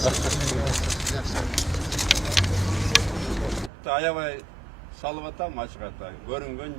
Аябай салып атам ачык ата. Көрүнгөн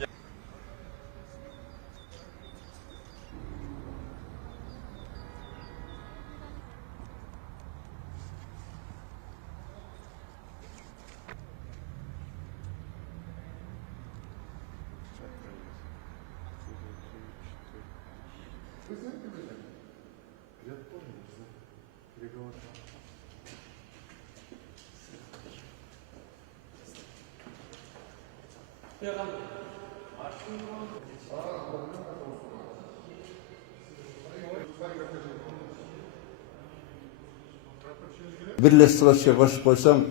Бириле сылашка кошуп койсом,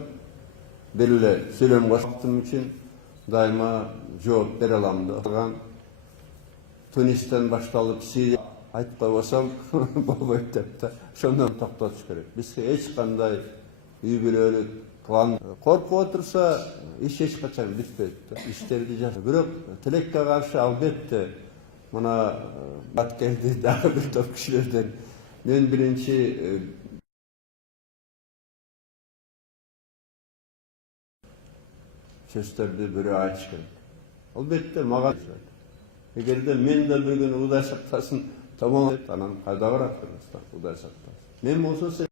бириле сүйлөм кошуптум үчүн дайыма жооп бере алам да. Тунистен башталып Сирия айтпай болсом болбойт деп да. Ошондон токтотуш керек. Бизге эч кандай үй бүлөлүк план коркуп отурса, иш эч качан бүтпөйт да. Иштерди жашап. Бирок тилекке каршы албетте мына бат келди дагы бир топ кишилерден. Мен биринчи сөздөрдү бирөө айтыш керек. Албетте мага эгерде мен да бир күн Кудай сактасын тамам анан кайда барат Кыргызстан Кудай сактасын. Мен болсо